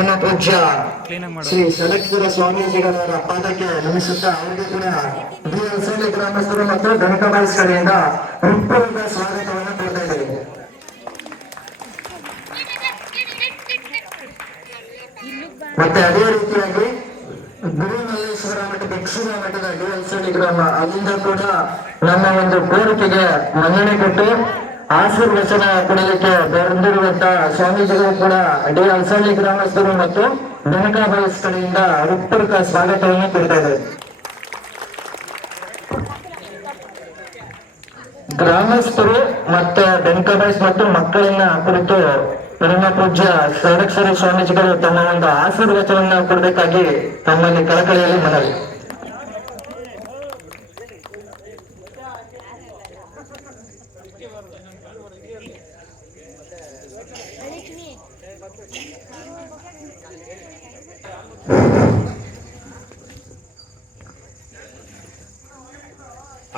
ಪರಮ ಪೂಜ್ಯ ಶ್ರೀ ಸಲಕ್ಷರ ಸ್ವಾಮೀಜಿಗಳವರ ಪಾದಕ್ಕೆ ನಮಿಸುತ್ತಾ ಅವರಿಗೆ ಕೂಡ ಡಿ ಗ್ರಾಮಸ್ಥರು ಮತ್ತು ಗಣಕಬಾಯಿಸ್ ಕಡೆಯಿಂದ ಹೃತ್ಪೂರ್ವಕ ಸ್ವಾಗತವನ್ನು ಕೊಡ್ತಾ ಇದ್ದೇವೆ. ಮತ್ತೆ ಅದೇ ರೀತಿಯಾಗಿ ಗುರುಮಲ್ಲೇಶ್ವರ ಮಠ ದಕ್ಷಿಣ ಮಠದ ಡಿ ಗ್ರಾಮ ಅಲ್ಲಿಂದ ಕೂಡ ನಮ್ಮ ಒಂದು ಕೋರಿಕೆಗೆ ಮನ್ನಣೆ ಕೊಟ್ಟು ಆಶೀರ್ವಚನ ಕೊಡಲಿಕ್ಕೆ ಬಂದಿರುವಂತಹ ಸ್ವಾಮೀಜಿಗಳು ಕೂಡ ಡಿ ಗ್ರಾಮಸ್ಥರು ಮತ್ತು ಗಣಕಬಾಯಿಸ್ ಕಡೆಯಿಂದ ಹೃತ್ಪೂರ್ವಕ ಸ್ವಾಗತವನ್ನು ಕೊಡ್ತಾ ಇದ್ದಾರೆ. ಗ್ರಾಮಸ್ಥರು ಮತ್ತು ಗಣಕಬಾಯಿಸ್ ಮತ್ತು ಮಕ್ಕಳನ್ನ ಕುರಿತು ಪರಮ ಪೂಜ್ಯ ಷಡಕ್ಷರ ಸ್ವಾಮೀಜಿಗಳು ತಮ್ಮ ಒಂದು ಆಶೀರ್ವಚನ ಕೊಡಬೇಕಾಗಿ ತಮ್ಮಲ್ಲಿ ಕಳಕಳಿಯಲ್ಲಿ ಮನವಿ.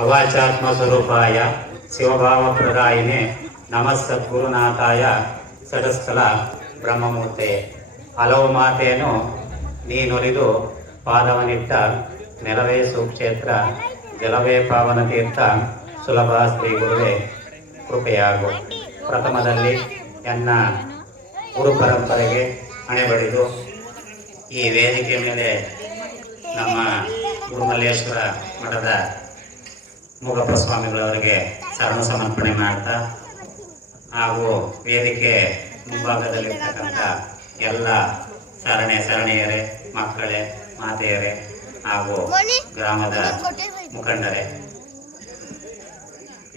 ಅವಾಚಾತ್ಮ ಸ್ವರೂಪಾಯ ಶಿವಭಾವ ಪ್ರದಾಯಿನೇ ನಮಸ್ಸದ್ಗುರುನಾಥಾಯ ಸಡಸ್ಥಲ ಬ್ರಹ್ಮಮೂರ್ತೆ. ಹಲವು ಮಾತೇನು ನೀನೊಲಿದು ಪಾದವನಿಟ್ಟ ನೆಲವೇ ಸುಕ್ಷೇತ್ರ ಜಲವೇ ಪಾವನ ತೀರ್ಥ ಸುಲಭ ಶ್ರೀ ಗುರುವೇ ಕೃಪೆಯಾಗು. ಪ್ರಥಮದಲ್ಲಿ ಎನ್ನ ಗುರು ಪರಂಪರೆಗೆ ಹಣೆಬಡಿದು ಈ ವೇದಿಕೆ ಮೇಲೆ ನಮ್ಮ ಗುರುಮಲ್ಲೇಶ್ವರ ಮಠದ ಮೂಗಪ್ಪ ಸ್ವಾಮಿಗಳವರಿಗೆ ಶರಣ ಸಮರ್ಪಣೆ ಮಾಡ್ತಾ ಹಾಗೂ ವೇದಿಕೆ ಮುಂಭಾಗದಲ್ಲಿರ್ತಕ್ಕಂಥ ಎಲ್ಲ ಶರಣೆಯರೇ, ಮಕ್ಕಳೇ, ಮಾತೆಯರೇ ಹಾಗೂ ಗ್ರಾಮದ ಮುಖಂಡರೇ,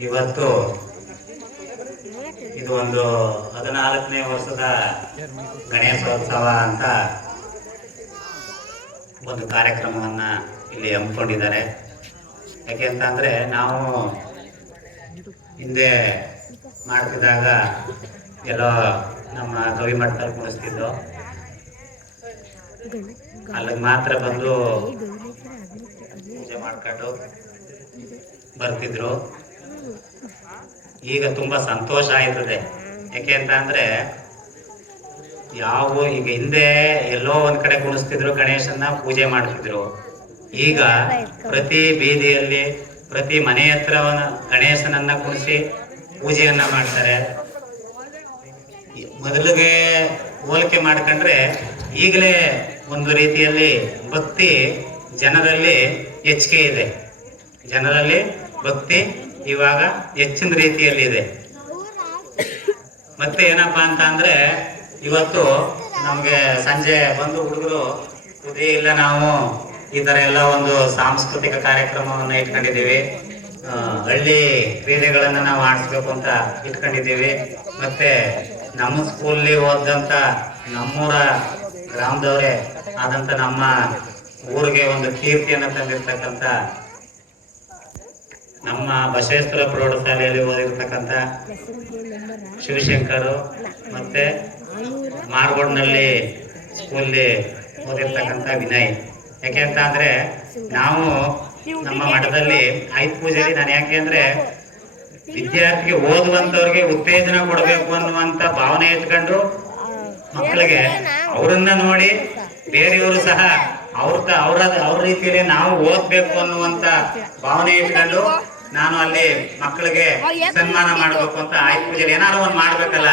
ಇವತ್ತು ಇದು ಒಂದು 14ನೇ ವರ್ಷದ ಗಣೇಶೋತ್ಸವ ಅಂತ ಒಂದು ಕಾರ್ಯಕ್ರಮವನ್ನ ಇಲ್ಲಿ ಹಮ್ಮಿಕೊಂಡಿದ್ದಾರೆ. ಯಾಕೆಂತಂದ್ರೆ ನಾವು ಹಿಂದೆ ಮಾಡ್ತಿದ್ದಾಗ ಎಲ್ಲೋ ನಮ್ಮ ಗವಿ ಮಠದಲ್ಲಿ ಕುಣಿಸ್ತಿದ್ದು, ಅಲ್ಲಿಗೆ ಮಾತ್ರ ಬಂದು ಪೂಜೆ ಮಾಡ್ಕೊಂಡು ಬರ್ತಿದ್ರು. ಈಗ ತುಂಬಾ ಸಂತೋಷ ಆಯ್ತದೆ. ಯಾಕೆ ಅಂತ ಅಂದ್ರೆ ಈಗ ಹಿಂದೆ ಎಲ್ಲೋ ಒಂದ್ ಕಡೆ ಕುಣಿಸ್ತಿದ್ರು, ಗಣೇಶನ್ನ ಪೂಜೆ ಮಾಡ್ತಿದ್ರು. ಈಗ ಪ್ರತಿ ಬೀದಿಯಲ್ಲಿ ಪ್ರತಿ ಮನೆ ಹತ್ರ ಗಣೇಶನನ್ನ ಕುಣಿಸಿ ಪೂಜೆಯನ್ನ ಮಾಡ್ತಾರೆ. ಮೊದಲಿಗೆ ಹೋಲಿಕೆ ಮಾಡ್ಕೊಂಡ್ರೆ ಈಗಲೇ ಒಂದು ರೀತಿಯಲ್ಲಿ ಭಕ್ತಿ ಜನರಲ್ಲಿ ಹೆಚ್ಚಿಗೆ ಇದೆ. ಜನರಲ್ಲಿ ಭಕ್ತಿ ಇವಾಗ ಹೆಚ್ಚಿನ ರೀತಿಯಲ್ಲಿ ಇದೆ. ಮತ್ತೆ ಏನಪ್ಪಾ ಅಂತ ಅಂದ್ರೆ ಇವತ್ತು ನಮ್ಗೆ ಸಂಜೆ ಬಂದು ಹುಡುಗರು ಇಲ್ಲ ನಾವು ಈ ತರ ಎಲ್ಲ ಒಂದು ಸಾಂಸ್ಕೃತಿಕ ಕಾರ್ಯಕ್ರಮವನ್ನ ಇಟ್ಕೊಂಡಿದ್ದೀವಿ, ಹಳ್ಳಿ ಕ್ರೀಡೆಗಳನ್ನ ನಾವು ಆಡಿಸ್ಬೇಕು ಅಂತ ಇಟ್ಕೊಂಡಿದ್ದೀವಿ. ಮತ್ತೆ ನಮ್ಮ ಸ್ಕೂಲ್ಲಿ ಓದಂತ ನಮ್ಮೂರ ಗ್ರಾಮದವರೇ ಆದಂತ ನಮ್ಮ ಊರಿಗೆ ಒಂದು ಕೀರ್ತಿಯನ್ನ ತಂದಿರ್ತಕ್ಕಂಥ ನಮ್ಮ ಬಸವೇಶ್ವರ ಪ್ರೌಢಶಾಲೆಯಲ್ಲಿ ಓದಿರ್ತಕ್ಕಂಥ ಶಿವಶಂಕರ್, ಮತ್ತೆ ಮಾರ್ಗೋಡ್ನಲ್ಲಿ ಸ್ಕೂಲ್ಲಿ ಓದಿರ್ತಕ್ಕಂಥ ವಿನಯ್. ಯಾಕೆಂತ ಅಂದ್ರೆ ನಾವು ನಮ್ಮ ಮಠದಲ್ಲಿ ಆಯುಧ ಪೂಜೆಯಲ್ಲಿ ನಾನು ಯಾಕೆ ಅಂದ್ರೆ ವಿದ್ಯಾರ್ಥಿಗೆ ಓದುವಂತವ್ರಿಗೆ ಉತ್ತೇಜನ ಕೊಡಬೇಕು ಅನ್ನುವಂತ ಭಾವನೆ ಇಟ್ಕೊಂಡು ಮಕ್ಕಳಿಗೆ ಅವರನ್ನ ನೋಡಿ ಬೇರೆಯವರು ಸಹ ಅವ್ರ ರೀತಿಯಲ್ಲಿ ನಾವು ಓದ್ಬೇಕು ಅನ್ನುವಂತ ಭಾವನೆ ಇಟ್ಕೊಂಡು ನಾನು ಅಲ್ಲಿ ಮಕ್ಕಳಿಗೆ ಸನ್ಮಾನ ಮಾಡ್ಬೇಕು ಅಂತ ಆಯುಧ ಪೂಜೆಯಲ್ಲಿ ಏನಾದ್ರು ಒಂದು ಮಾಡ್ಬೇಕಲ್ಲ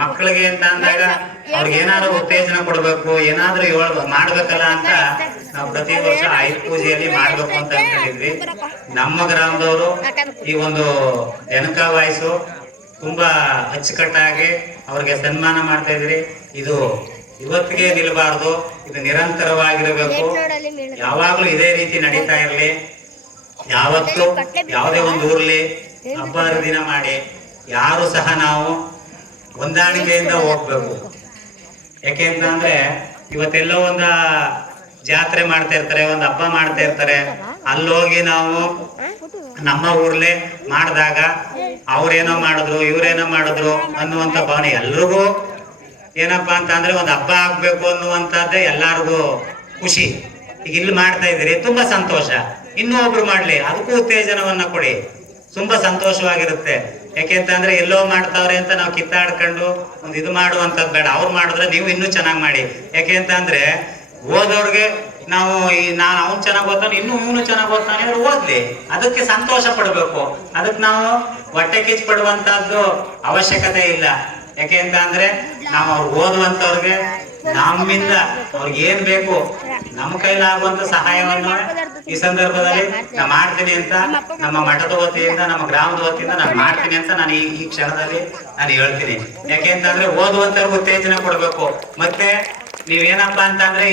ಮಕ್ಕಳಿಗೆ ಅಂತ ಅಂದಾಗ ಅವ್ರಿಗೆ ಏನಾದ್ರು ಉತ್ತೇಜನ ಕೊಡ್ಬೇಕು, ಏನಾದ್ರು ಮಾಡ್ಬೇಕಲ್ಲ ಅಂತ ನಾವು ಪ್ರತಿ ವರ್ಷ ಆಯುಧ ಪೂಜೆಯಲ್ಲಿ ಮಾಡ್ಬೇಕು ಅಂತ ಅನ್ಕೊಂಡಿದ್ವಿ. ನಮ್ಮ ಗ್ರಾಮದವರು ಈ ಒಂದು ಗಣಕಬಾಯಿಸು ತುಂಬಾ ಅಚ್ಚುಕಟ್ಟಾಗಿ ಅವ್ರಿಗೆ ಸನ್ಮಾನ ಮಾಡ್ತಾ ಇದ್ರಿ. ಇದು ಇವತ್ತಿಗೆ ನಿಲ್ಬಾರ್ದು, ಇದು ನಿರಂತರವಾಗಿರಬೇಕು. ಯಾವಾಗ್ಲೂ ಇದೇ ರೀತಿ ನಡೀತಾ ಇರಲಿ. ಯಾವತ್ತು ಯಾವುದೇ ಒಂದು ಊರ್ಲಿ ಹಬ್ಬ ಹರಿದಿನ ಮಾಡಿ ಯಾರು ಸಹ ನಾವು ಹೊಂದಾಣಿಕೆಯಿಂದ ಹೋಗ್ಬೇಕು. ಯಾಕೆ ಅಂತ ಅಂದ್ರೆ ಇವತ್ತೆಲ್ಲೋ ಒಂದು ಜಾತ್ರೆ ಮಾಡ್ತಾ ಇರ್ತಾರೆ, ಒಂದು ಹಬ್ಬ ಮಾಡ್ತಾ ಇರ್ತಾರೆ, ಅಲ್ಲೋಗಿ ನಾವು ನಮ್ಮ ಊರ್ಲೆ ಮಾಡಿದಾಗ ಅವ್ರೇನೋ ಮಾಡಿದ್ರು ಇವ್ರೇನೋ ಮಾಡಿದ್ರು ಅನ್ನುವಂತ ಭಾವನೆ ಎಲ್ರಿಗೂ ಏನಪ್ಪಾ ಅಂತ ಅಂದ್ರೆ ಒಂದು ಹಬ್ಬ ಆಗ್ಬೇಕು ಅನ್ನುವಂಥದ್ದೇ ಎಲ್ಲಾರ್ಗೂ ಖುಷಿ. ಈಗ ಇಲ್ಲಿ ಮಾಡ್ತಾ ಇದ್ದೀರಿ, ತುಂಬಾ ಸಂತೋಷ. ಇನ್ನೂ ಒಬ್ರು ಮಾಡ್ಲಿ, ಅದಕ್ಕೂ ಉತ್ತೇಜನವನ್ನ ಕೊಡಿ, ತುಂಬಾ ಸಂತೋಷವಾಗಿರುತ್ತೆ. ಯಾಕೆಂತಂದ್ರೆ ಎಲ್ಲೋ ಮಾಡ್ತಾವ್ರೆ ಅಂತ ನಾವು ಕಿತ್ತಾಡ್ಕೊಂಡು ಒಂದು ಇದು ಮಾಡುವಂಥದ್ದು ಬೇಡ. ಅವ್ರು ಮಾಡಿದ್ರೆ ನೀವು ಇನ್ನೂ ಚೆನ್ನಾಗಿ ಮಾಡಿ. ಯಾಕೆಂತಂದ್ರೆ ಓದೋರ್ಗೆ ನಾವು ನಾನು ಅವ್ನು ಚೆನ್ನಾಗಿ ಓದ್ತಾನೆ, ಇನ್ನೂ ಇವನು ಚೆನ್ನಾಗಿ ಓದ್ತಾನೆ ಅವ್ರು ಓದ್ಲಿ, ಅದಕ್ಕೆ ಸಂತೋಷ ಪಡ್ಬೇಕು. ಅದಕ್ಕೆ ನಾವು ಹೊಟ್ಟೆ ಕಿಚ್ಚು ಪಡುವಂತಹದ್ದು ಅವಶ್ಯಕತೆ ಇಲ್ಲ. ಯಾಕೆ ಅಂತ ಅಂದ್ರೆ ನಾವು ಅವ್ರು ಓದುವಂತವ್ರಿಗೆ ನಮ್ಮಿಂದ ಅವ್ರಿಗೆ ಏನ್ ಬೇಕು ನಮ್ಮ ಕೈಲಾಗುವಂತ ಸಹಾಯವನ್ನು ಈ ಸಂದರ್ಭದಲ್ಲಿ ನಾನು ಮಾಡ್ತೀನಿ ಅಂತ ನಮ್ಮ ಮಠದ ವತಿಯಿಂದ, ನಮ್ಮ ಗ್ರಾಮದ ವತಿಯಿಂದ ನಾನು ಮಾಡ್ತೀನಿ ಅಂತ ನಾನು ಈ ಕ್ಷಣದಲ್ಲಿ ನಾನು ಹೇಳ್ತೀನಿ. ಯಾಕೆ ಅಂತಂದ್ರೆ ಓದುವಂತವ್ರಿಗೆ ಉತ್ತೇಜನ ಕೊಡ್ಬೇಕು. ಮತ್ತೆ ನೀವೇನಪ್ಪಾ ಅಂತಂದ್ರೆ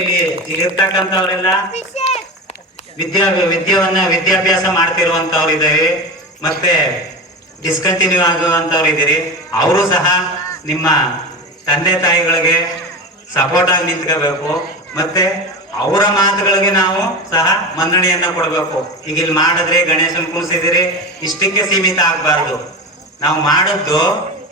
ಇಲ್ಲಿರ್ತಕ್ಕಂಥವ್ರೆಲ್ಲ ವಿದ್ಯಾಭ್ಯಾಸ ಮಾಡ್ತಿರುವಂತವ್ರು ಇದ್ದಾರೆ, ಮತ್ತೆ ಡಿಸ್ಕಂಟಿನ್ಯೂ ಆಗುವಂತವ್ರು ಇದ್ದೀರಿ. ಅವರು ಸಹ ನಿಮ್ಮ ತಂದೆ ತಾಯಿಗಳಿಗೆ ಸಪೋರ್ಟ್ ಆಗಿ ನಿಂತ್ಕೋಬೇಕು. ಮತ್ತೆ ಅವರ ಮಾತುಗಳಿಗೆ ನಾವು ಸಹ ಮನ್ನಣೆಯನ್ನ ಕೊಡ್ಬೇಕು. ಈಗ ಇಲ್ಲಿ ಮಾಡಿದ್ರೆ ಗಣೇಶನ್ ಕುಣಿಸಿದಿರಿ ಇಷ್ಟಕ್ಕೆ ಸೀಮಿತ ಆಗ್ಬಾರ್ದು. ನಾವು ಮಾಡದ್ದು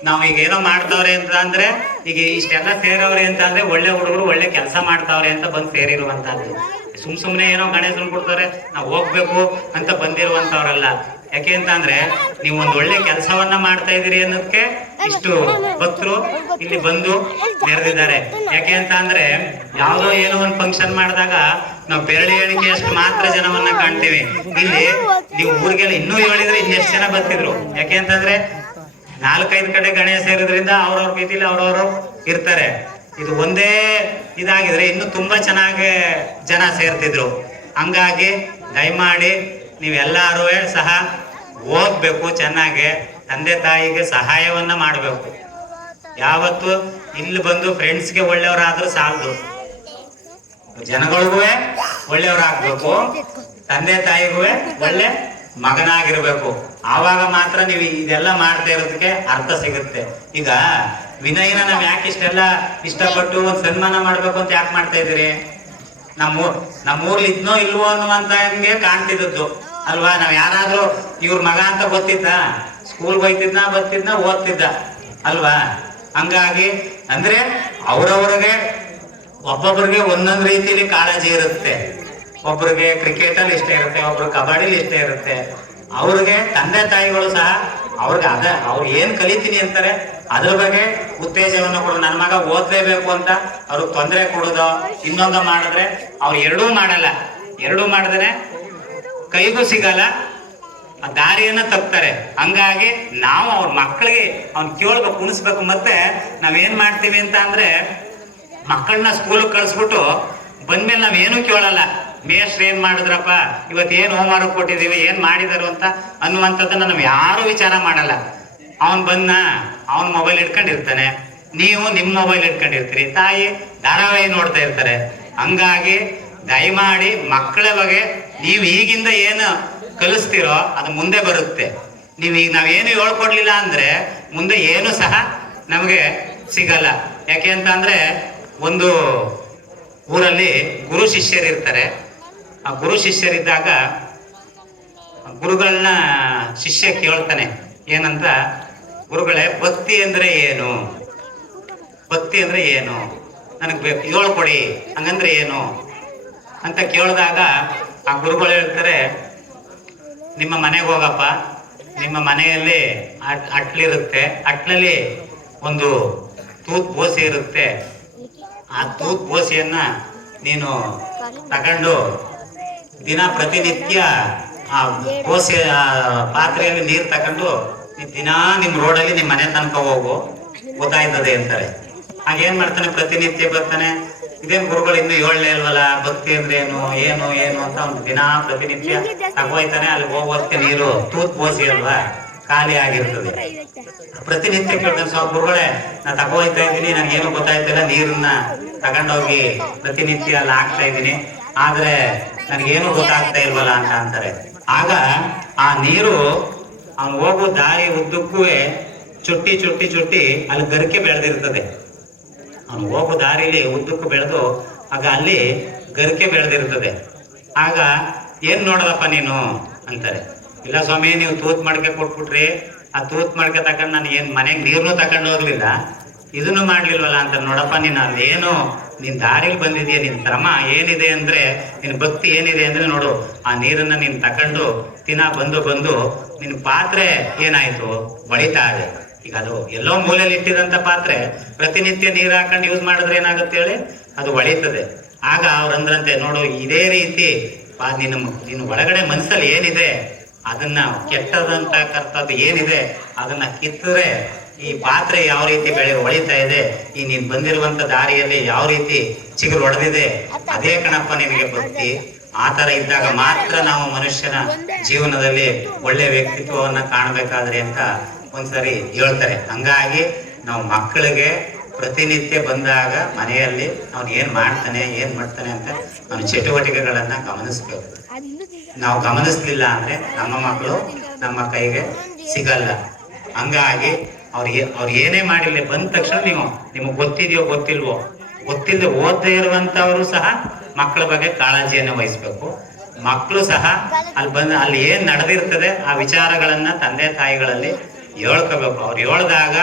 ನಾವು ಈಗ ಏನೋ ಮಾಡ್ತಾವ್ರೆ ಅಂತ ಅಂದ್ರೆ ಈಗ ಇಷ್ಟೆಲ್ಲ ಸೇರವ್ರೆ ಅಂತ ಅಂದ್ರೆ ಒಳ್ಳೆ ಹುಡುಗರು ಒಳ್ಳೆ ಕೆಲಸ ಮಾಡ್ತಾವ್ರೆ ಅಂತ ಬಂದು ಸೇರಿರುವಂತಹದ್ದು. ಸುಮ್ನೆ ಏನೋ ಗಣೇಶನ್ ಕೊಡ್ತಾರೆ ನಾವು ಹೋಗ್ಬೇಕು ಅಂತ ಬಂದಿರುವಂತವ್ರಲ್ಲ. ಯಾಕೆ ಅಂತ ಅಂದ್ರೆ ನೀವು ಒಂದು ಒಳ್ಳೆ ಕೆಲಸವನ್ನ ಮಾಡ್ತಾ ಇದೀರಿ ಅನ್ನೋದಕ್ಕೆ ಇಷ್ಟು ಭಕ್ತರು ಇಲ್ಲಿ ಬಂದು ನೆರೆದಿದ್ದಾರೆ. ಯಾಕೆ ಅಂತ ಅಂದ್ರೆ ಯಾವುದೋ ಏನೋ ಒಂದು ಫಂಕ್ಷನ್ ಮಾಡಿದಾಗ ನಾವು ಬೆರಳಿ ಎಣಿಕೆ ಅಷ್ಟು ಮಾತ್ರ ಜನವನ್ನ ಕಾಣ್ತೀವಿ. ಇಲ್ಲಿ ನೀವು ಊರಿಗೆಲ್ಲ ಇನ್ನೂ ಹೇಳಿದ್ರೆ ಇನ್ನೆಷ್ಟು ಜನ ಬರ್ತಿದ್ರು. ಯಾಕೆ ಅಂತಂದ್ರೆ 4-5 ಕಡೆ ಗಣೇಶ ಇರೋದ್ರಿಂದ ಅವ್ರವ್ರ ರೀತಿಲಿ ಅವ್ರವ್ರು ಇರ್ತಾರೆ. ಇದು ಒಂದೇ ಇದಾಗಿದ್ರೆ ಇನ್ನು ತುಂಬಾ ಚೆನ್ನಾಗಿ ಜನ ಸೇರ್ತಿದ್ರು. ಹಂಗಾಗಿ ದಯಮಾಡಿ ನೀವೆಲ್ಲರೂ ಸಹ ಓದ್ಬೇಕು, ಚೆನ್ನಾಗಿ ತಂದೆ ತಾಯಿಗೆ ಸಹಾಯವನ್ನ ಮಾಡಬೇಕು. ಯಾವತ್ತು ಇಲ್ಲಿ ಬಂದು ಫ್ರೆಂಡ್ಸ್ಗೆ ಒಳ್ಳೆಯವರಾದ್ರೂ ಸಾಲದು, ಜನಗಳಿಗೂ ಒಳ್ಳೆಯವರಾಗ್ಬೇಕು, ತಂದೆ ತಾಯಿಗೂ ಒಳ್ಳೆ ಮಗನಾಗಿರ್ಬೇಕು. ಆವಾಗ ಮಾತ್ರ ನೀವು ಇದೆಲ್ಲ ಮಾಡ್ತಾ ಇರೋದಕ್ಕೆ ಅರ್ಥ ಸಿಗುತ್ತೆ. ಈಗ ವಿನಯನ ನಾವ್ ಯಾಕೆ ಇಷ್ಟೆಲ್ಲ ಇಷ್ಟಪಟ್ಟು ಒಂದು ಸನ್ಮಾನ ಮಾಡ್ಬೇಕು ಅಂತ ಯಾಕೆ ಮಾಡ್ತಾ ಇದೀರಿ? ನಮ್ಮೂರ್ಲಿ ಇದ್ನೋ ಇಲ್ವೋ ಅನ್ನುವಂತ ಹಂಗೆ ಕಾಣ್ತಿದ್ದದ್ದು ಅಲ್ವಾ? ನಾವ್ ಯಾರಾದ್ರೂ ಇವ್ರ ಮಗ ಅಂತ ಗೊತ್ತಿದ್ದ, ಸ್ಕೂಲ್ಗೆ ಹೋಗ್ತಿದ್ನ ಓದ್ತಿದ್ದ ಅಲ್ವಾ? ಹಂಗಾಗಿ ಅಂದ್ರೆ ಅವ್ರವ್ರಿಗೆ ಒಬ್ಬೊಬ್ರಿಗೆ ಒಂದೊಂದು ರೀತಿಲಿ ಕಾಳಜಿ ಇರುತ್ತೆ. ಒಬ್ರಿಗೆ ಕ್ರಿಕೆಟ್ ಅಲ್ಲಿ ಇಷ್ಟ ಇರುತ್ತೆ, ಒಬ್ರು ಕಬಡ್ಡಿಲಿ ಇಷ್ಟ ಇರುತ್ತೆ. ಅವ್ರಿಗೆ ತಂದೆ ತಾಯಿಗಳು ಸಹ ಅವ್ರಿಗೆ ಅವ್ರು ಏನ್ ಕಲಿತೀನಿ ಅಂತಾರೆ ಅದ್ರ ಬಗ್ಗೆ ಉತ್ತೇಜವನ್ನು ಕೊಡು. ನನ್ನ ಮಗ ಓದ್ಲೇಬೇಕು ಅಂತ ಅವ್ರಿಗೆ ತೊಂದರೆ ಕೊಡೋದು ಇನ್ನೊಂದು ಮಾಡಿದ್ರೆ ಅವ್ರು ಎರಡೂ ಮಾಡಲ್ಲ. ಎರಡೂ ಮಾಡಿದ್ರೆ ಕೈಗೂ ಸಿಗಲ್ಲ, ಆ ದಾರಿಯನ್ನ ತಪ್ತಾರೆ. ಹಂಗಾಗಿ ನಾವು ಅವ್ರ ಮಕ್ಕಳಿಗೆ ಅವ್ನ್ ಕೇಳ್ಬೇಕು, ಉಣಿಸ್ಬೇಕು. ಮತ್ತೆ ನಾವೇನ್ ಮಾಡ್ತೀವಿ ಅಂತ ಅಂದ್ರೆ ಮಕ್ಕಳನ್ನ ಸ್ಕೂಲ್ ಕಳಿಸ್ಬಿಟ್ಟು ಬಂದ್ಮೇಲೆ ನಾವೇನು ಕೇಳಲ್ಲ. ಮೇಷ್ಟ್ರು ಏನ್ ಮಾಡಿದ್ರಪ್ಪ, ಇವತ್ತು ಏನ್ ಹೋಮ್ ವರ್ಕ್ ಕೊಟ್ಟಿದೀವಿ, ಏನ್ ಮಾಡಿದಾರು ಅಂತ ಅನ್ನುವಂಥದ್ದನ್ನ ನಾವು ಯಾರು ವಿಚಾರ ಮಾಡಲ್ಲ. ಅವನ್ ಬಂದ ಅವನ್ ಮೊಬೈಲ್ ಇಟ್ಕೊಂಡಿರ್ತಾನೆ, ನೀವು ನಿಮ್ಮ ಮೊಬೈಲ್ ಇಟ್ಕೊಂಡಿರ್ತೀರಿ, ತಾಯಿ ಧಾರಾವಾಹಿ ನೋಡ್ತಾ ಇರ್ತಾರೆ. ಹಂಗಾಗಿ ದಯಮಾಡಿ ಮಕ್ಕಳ ಬಗ್ಗೆ ನೀವು ಈಗಿಂದ ಏನು ಕಲಿಸ್ತೀರೋ ಅದು ಮುಂದೆ ಬರುತ್ತೆ. ನೀವು ಈಗ ನಾವೇನು ಹೇಳ್ಕೊಡ್ಲಿಲ್ಲ ಅಂದ್ರೆ ಮುಂದೆ ಏನು ಸಹ ನಮಗೆ ಸಿಗಲ್ಲ. ಯಾಕೆ ಅಂತ ಅಂದ್ರೆ ಒಂದು ಊರಲ್ಲಿ ಗುರು ಶಿಷ್ಯರಿರ್ತಾರೆ. ಆ ಗುರು ಶಿಷ್ಯರಿದ್ದಾಗ ಗುರುಗಳನ್ನ ಶಿಷ್ಯ ಕೇಳ್ತಾನೆ ಏನಂತ, ಗುರುಗಳೇ ಭಕ್ತಿ ಅಂದ್ರೆ ಏನು, ಭಕ್ತಿ ಅಂದ್ರೆ ಏನು, ನನಗೆ ಹೇಳ್ಕೊಡಿ, ಹಂಗಂದ್ರೆ ಏನು ಅಂತ ಕೇಳಿದಾಗ ಆ ಗುರುಗಳು ಹೇಳ್ತಾರೆ, ನಿಮ್ಮ ಮನೆಗೆ ಹೋಗಪ್ಪ, ನಿಮ್ಮ ಮನೆಯಲ್ಲಿ ಅಟ್ಲಿರುತ್ತೆ, ಅಟ್ಲಲ್ಲಿ ಒಂದು ತೂತ್ ಬೋಸಿ ಇರುತ್ತೆ. ಆ ತೂತ್ ಬೋಸಿಯನ್ನ ನೀನು ತಗೊಂಡು ಪ್ರತಿನಿತ್ಯ ಆ ಬೋಸೆ ಪಾತ್ರೆಯಲ್ಲಿ ನೀರು ತಗೊಂಡು ದಿನಾ ನಿಮ್ ರೋಡಲ್ಲಿ ನಿಮ್ ಮನೆ ತನಕ ಹೋಗು, ಗೊತ್ತಾಯ್ತದೆ ಅಂತಾರೆ. ಹಾಗೇನ್ ಮಾಡ್ತಾನೆ, ಪ್ರತಿನಿತ್ಯ ಬರ್ತಾನೆ. ಇದೇನ್ ಗುರುಗಳು ಇನ್ನು ಹೇಳಲೇ ಇಲ್ವಲ್ಲ ಭಕ್ತಿ ಅಂದ್ರೆ ಏನು ಏನು ಏನು ಅಂತ ಒಂದು ದಿನಾ ಪ್ರತಿನಿತ್ಯ ತಗೋಯ್ತಾನೆ. ಅಲ್ಲಿ ಹೋಗೋದಕ್ಕೆ ನೀರು ತೂತ್ ಬೋಸಿ ಅಲ್ವಾ, ಖಾಲಿ ಆಗಿರ್ತದೆ. ಪ್ರತಿನಿತ್ಯ ಕೇಳ್ತಾನೆ, ಸ್ವಲ್ಪ ಗುರುಗಳೇ ನಾ ತಗೋಯ್ತಾ ಇದ್ದೀನಿ, ನನ್ಗೇನು ಗೊತ್ತಾಯ್ತಿಲ್ಲ, ನೀರನ್ನ ತಗೊಂಡೋಗಿ ಪ್ರತಿನಿತ್ಯ ಅಲ್ಲಿ ಹಾಕ್ತಾ ಇದ್ದೀನಿ, ಆದ್ರೆ ನನಗೇನು ಗೊತ್ತಾಗ್ತಾ ಇಲ್ವಲ್ಲ ಅಂತ ಅಂತಾರೆ. ಆಗ ಆ ನೀರು ಅವ್ನು ಹೋಗೋ ದಾರಿ ಉದ್ದಕ್ಕೂ ಚುಟ್ಟಿ ಚುಟ್ಟಿ ಚುಟ್ಟಿ ಅಲ್ಲಿ ಗರಿಕೆ ಬೆಳೆದಿರ್ತದೆ. ಅವ್ನು ಹೋಗೋ ದಾರಿಲಿ ಉದ್ದಕ್ಕೂ ಬೆಳೆದು ಆಗ ಅಲ್ಲಿ ಗರಿಕೆ ಬೆಳೆದಿರ್ತದೆ. ಆಗ ಏನ್ ನೋಡದಪ್ಪ ನೀನು ಅಂತಾರೆ. ಇಲ್ಲ ಸ್ವಾಮಿ, ನೀವು ತೂತ್ ಮಡಕೆ ಕೊಟ್ಬಿಟ್ರಿ, ಆ ತೂತ್ ಮಡಕೆ ತಗೊಂಡು ನಾನು ಏನ್ ಮನೆಗೆ ನೀರ್ನು ತಗೊಂಡು ಹೋಗ್ಲಿಲ್ಲ, ಇದನ್ನು ಮಾಡ್ಲಿಲ್ವಲ್ಲ ಅಂತ. ನೋಡಪ್ಪ ನೀನು ಅಲ್ಲೇನು ನಿನ್ ದಾರಿಲಿ ಬಂದಿದೆಯಾ, ನಿನ್ ಶ್ರಮ ಏನಿದೆ ಅಂದ್ರೆ, ನಿನ್ ಭಕ್ತಿ ಏನಿದೆ ಅಂದ್ರೆ ನೋಡು, ಆ ನೀರನ್ನ ನೀನ್ ತಕೊಂಡು ದಿನ ಬಂದು ನಿನ್ನ ಪಾತ್ರೆ ಏನಾಯ್ತು, ಹೊಳಿತಾ ಇದೆ. ಈಗ ಅದು ಎಲ್ಲೋ ಮೂಲೆಯಲ್ಲಿ ಇಟ್ಟಿದಂತ ಪಾತ್ರೆ ಪ್ರತಿನಿತ್ಯ ನೀರು ಹಾಕೊಂಡು ಯೂಸ್ ಮಾಡಿದ್ರೆ ಏನಾಗುತ್ತೆ ಹೇಳಿ, ಅದು ಹೊಳಿತದೆ. ಆಗ ಅವ್ರಂದ್ರಂತೆ, ನೋಡು ಇದೇ ರೀತಿ ನಿನ್ನ ಒಳಗಡೆ ಮನಸ್ಸಲ್ಲಿ ಏನಿದೆ ಅದನ್ನ ಕೆಟ್ಟದಂತಕ್ಕಂಥದ್ದು ಏನಿದೆ ಅದನ್ನ ಕಿತ್ತರೆ ಈ ಪಾತ್ರೆ ಯಾವ ರೀತಿ ಹೊಳಿತಾ ಇದೆ, ಈ ನೀನ್ ಬಂದಿರುವಂತ ದಾರಿಯಲ್ಲಿ ಯಾವ ರೀತಿ ಚಿಗುರು ಹೊಡೆದಿದೆ, ಅದೇ ಕಣಪ್ಪ ನಿನಗೆ ಭಕ್ತಿ. ಆ ತರ ಇದ್ದಾಗ ಮಾತ್ರ ನಾವು ಮನುಷ್ಯನ ಜೀವನದಲ್ಲಿ ಒಳ್ಳೆ ವ್ಯಕ್ತಿತ್ವವನ್ನ ಕಾಣಬೇಕಾದ್ರೆ ಅಂತ ಒಂದ್ಸರಿ ಹೇಳ್ತಾರೆ. ಹಂಗಾಗಿ ನಾವು ಮಕ್ಕಳಿಗೆ ಪ್ರತಿನಿತ್ಯ ಬಂದಾಗ ಮನೆಯಲ್ಲಿ ಅವನು ಏನ್ ಮಾಡ್ತಾನೆ ಏನ್ ಮಾಡ್ತಾನೆ ಅಂತ ಅವನ ಚಟುವಟಿಕೆಗಳನ್ನ ಗಮನಿಸ್ಬೇಕು. ನಾವು ಗಮನಿಸ್ಲಿಲ್ಲ ಅಂದ್ರೆ ನಮ್ಮ ಮಕ್ಕಳು ನಮ್ಮ ಕೈಗೆ ಸಿಗಲ್ಲ. ಹಂಗಾಗಿ ಅವ್ರು ಏನೇ ಮಾಡಿಲ್ಲ, ಬಂದ ತಕ್ಷಣ ನಿಮಗೆ ಗೊತ್ತಿದೆಯೋ ಗೊತ್ತಿಲ್ವೋ, ಗೊತ್ತಿಲ್ಲದೆ ಓದದೇ ಇರುವಂತವರು ಸಹ ಮಕ್ಕಳ ಬಗ್ಗೆ ಕಾಳಜಿಯನ್ನು ವಹಿಸ್ಬೇಕು. ಮಕ್ಕಳು ಸಹ ಅಲ್ಲಿ ಏನ್ ನಡೆದಿರ್ತದೆ ಆ ವಿಚಾರಗಳನ್ನ ತಂದೆ ತಾಯಿಗಳಲ್ಲಿ ಹೇಳ್ಕೋಬೇಕು. ಅವ್ರು ಹೇಳ್ದಾಗ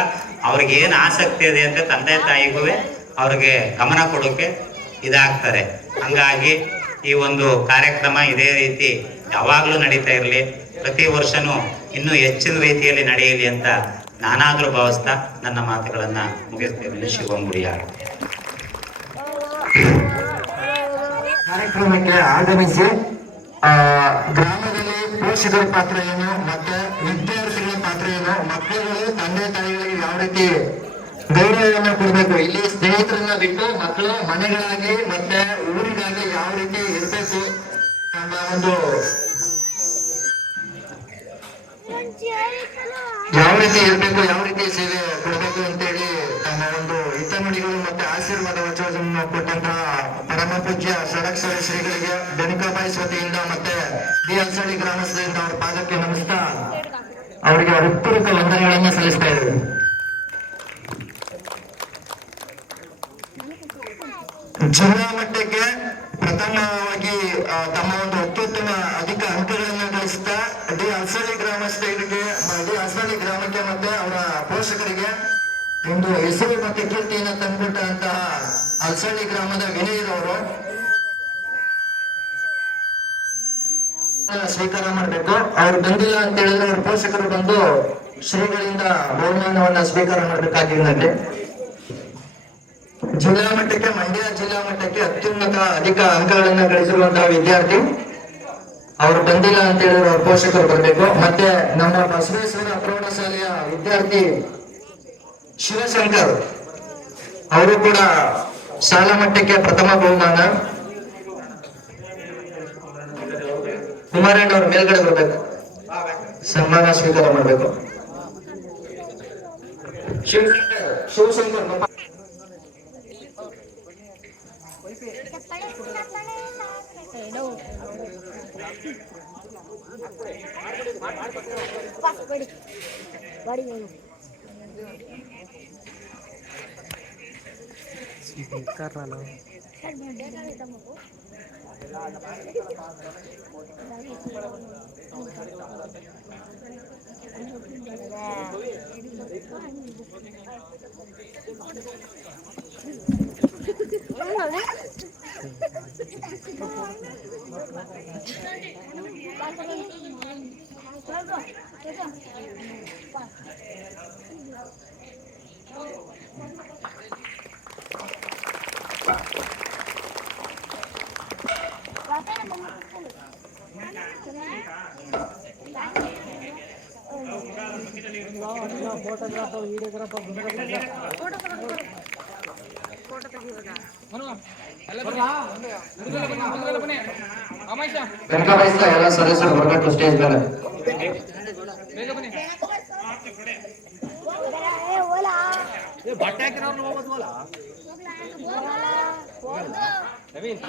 ಅವ್ರಿಗೆ ಏನ್ ಆಸಕ್ತಿ ಇದೆ ಅಂತ ತಂದೆ ತಾಯಿಗೂ ಅವ್ರಿಗೆ ಗಮನ ಕೊಡೋಕೆ ಇದಾಗ್ತಾರೆ. ಹಂಗಾಗಿ ಈ ಒಂದು ಕಾರ್ಯಕ್ರಮ ಇದೇ ರೀತಿ ಯಾವಾಗ್ಲೂ ನಡೀತಾ ಇರಲಿ, ಪ್ರತಿ ವರ್ಷನೂ ಇನ್ನೂ ಹೆಚ್ಚಿನ ರೀತಿಯಲ್ಲಿ ನಡೆಯಲಿ ಅಂತ ನಾನಾದ್ರೂ ಭಾವಿಸ್ತಾ ನನ್ನ ಮಾತುಗಳನ್ನ ಮುಗಿಸ್ತೇನೆ. ಶಿವಂ ಗುಡಿಯಾರ ಕಾರ್ಯಕ್ರಮಕ್ಕೆ ಆಗಮಿಸಿ ಗ್ರಾಮದಲ್ಲಿ ಪೋಷಕರ ಪಾತ್ರ ಏನು ಮತ್ತೆ ವಿದ್ಯಾರ್ಥಿಗಳ ಪಾತ್ರ ಏನು, ಮಕ್ಕಳುಗಳು ತಂದೆ ತಾಯಿಗಳಿಗೆ ಯಾವ ರೀತಿ ಗೌರವವನ್ನು ಕೊಡಬೇಕು, ಇಲ್ಲಿ ಸ್ನೇಹಿತರನ್ನ ಬಿಟ್ಟು ಮಕ್ಕಳು ಮನೆಗಳಾಗಿ ಮತ್ತೆ ಊರಿಗಾಗಿ ಯಾವ ರೀತಿ ಇರಬೇಕು ಎಂಬ ಒಂದು ಯಾವ ರೀತಿ ಇರಬೇಕು, ಯಾವ ರೀತಿ ಸೇವೆ ಕೊಡಬೇಕು ಅಂತೇಳಿ ತಮ್ಮ ಒಂದು ಹಿತನುಡಿಗಳು ಮತ್ತೆ ಆಶೀರ್ವಾದ ವಚನವನ್ನು ಕೊಟ್ಟಂತಹ ಪರಮ ಪೂಜ್ಯ ಷಡಕ್ಷರ ಶ್ರೀಗಳಿಗೆ ಬೆನಕಾಬಾಯಿ ವತಿಯಿಂದ ಮತ್ತೆ ಡಿ ಅಲ್ಸಳ್ಳಿ ಗ್ರಾಮಸ್ಥರಿಂದ ಅವರ ಪಾದಕ್ಕೆ ನಮಿಸ್ತಾ ಅವರಿಗೆ ಹೃತ್ಪೂರ್ವಕ ವಂದನೆಗಳನ್ನು ಸಲ್ಲಿಸ್ತಾ ಇದ್ದೇವೆ. ಜಿಲ್ಲಾ ಮಟ್ಟಕ್ಕೆ ಪ್ರಥಮವಾಗಿ ತಮ್ಮ ಒಂದು ಅತ್ಯುತ್ತಮ ಅಧಿಕ ಅಂಕಗಳನ್ನು ಗಳಿಸಿದ ಡಿ ಅಲ್ಸಳ್ಳಿ ಗ್ರಾಮಕ್ಕೆ ಮತ್ತೆ ಅವರ ಪೋಷಕರಿಗೆ ಒಂದು ಹೆಸರು ಮತ್ತೆ ಕೀರ್ತಿಯನ್ನು ತಂದುಕೊಟ್ಟಂತಹ ಅಲ್ಸಳ್ಳಿ ಗ್ರಾಮದ ವಿನಯರವರು ಸ್ವೀಕಾರ ಮಾಡಬೇಕು. ಅವ್ರು ಬಂದಿಲ್ಲ ಅಂತ ಹೇಳಿದ್ರೆ ಅವ್ರ ಪೋಷಕರು ಬಂದು ಶ್ರೀಗಳಿಂದ ಬಹುಮಾನವನ್ನ ಸ್ವೀಕಾರ ಮಾಡಬೇಕಾಗಿರುತ್ತದೆ. ಜಿಲ್ಲಾ ಮಟ್ಟಕ್ಕೆ ಮಂಡ್ಯ ಜಿಲ್ಲಾ ಮಟ್ಟಕ್ಕೆ ಅತ್ಯುನ್ನತ ಅಧಿಕ ಅಂಕಗಳನ್ನ ಗಳಿಸಿರುವಂತಹ ವಿದ್ಯಾರ್ಥಿ ಅವರು ಬಂದಿಲ್ಲ ಅಂತ ಹೇಳಿದ್ರೆ ಅವ್ರ ಪೋಷಕರು ಬರಬೇಕು. ಮತ್ತೆ ನಮ್ಮ ಬಸವೇಶ್ವರ ಪ್ರೌಢಶಾಲೆಯ ವಿದ್ಯಾರ್ಥಿ ಶಿವಶಂಕರ್ ಅವರು ಕೂಡ ಶಾಲಾ ಮಟ್ಟಕ್ಕೆ ಪ್ರಥಮ ಬಹುಮಾನ. ಕುಮಾರಣ್ಣ ಅವ್ರ ಮೇಲ್ಗಡೆ ಬರ್ಬೇಕು, ಸನ್ಮಾನ ಸ್ವೀಕಾರ ಮಾಡಬೇಕು. ಶಿವಶಂಕರ್ ಫೋಟೋಗ್ರಾಫರ್ ವಿಡಿಯೋಗ್ರಾಫರ್ ಎಲ್ಲ ಸದಸ್ಯರು ಬರಬೇಕು ಸ್ಟೇಜ್ ಮೇಲೆ. ಬಟ್ಟೆ ಹಾಕಿರೋರು ಹೋಗೋದ್ವಲ್ಲ ನವೀನ್